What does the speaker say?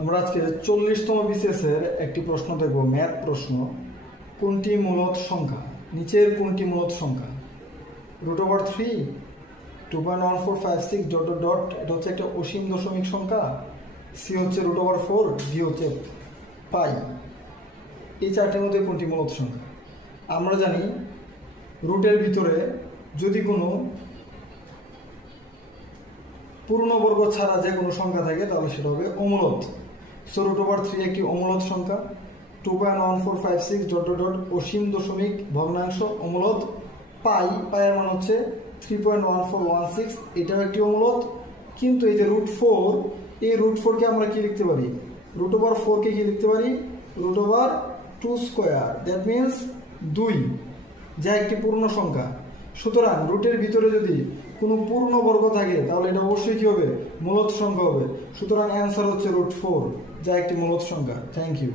আমরা আজকে 40তম বিসিএস এর একটি প্রশ্ন দেখব, ম্যাথ প্রশ্ন। কোনটি মূলদ সংখ্যা? নিচের কোনটি মূলদ সংখ্যা? √3, 2.1456 ডট ডট ডট, এটা হচ্ছে একটা অসীম দশমিক সংখ্যা। সি হচ্ছে √4, ডি হচ্ছে পাই। এই চারটির মধ্যে কোনটি মূলদ সংখ্যা? আমরা জানি রুটের ভিতরে যদি কোনো পূর্ণবর্গ ছাড়া যে কোনো সংখ্যা থাকে তাহলে সেটা হবে অমূলদ। সো √3 একটি অমূলদ সংখ্যা। 2.1456 ডট ডট ডট অসীম দশমিক ভগ্নাংশ অমূলদ। পাইয়ের মান হচ্ছে 3.1416, এটাও একটি অমূলদ। কিন্তু এই যে √4, এই √4কে আমরা কি লিখতে পারি? √4কে কি লিখতে পারি? √2², দ্যাট মিনস 2, যা একটি পূর্ণ সংখ্যা। সুতরাং রুটের ভিতরে যদি কোনো পূর্ণবর্গ থাকে তাহলে এটা অবশ্যই কী হবে? মূলদ সংখ্যা হবে। সুতরাং অ্যান্সার হচ্ছে √4, যা একটি মূলদ সংখ্যা। Thank you.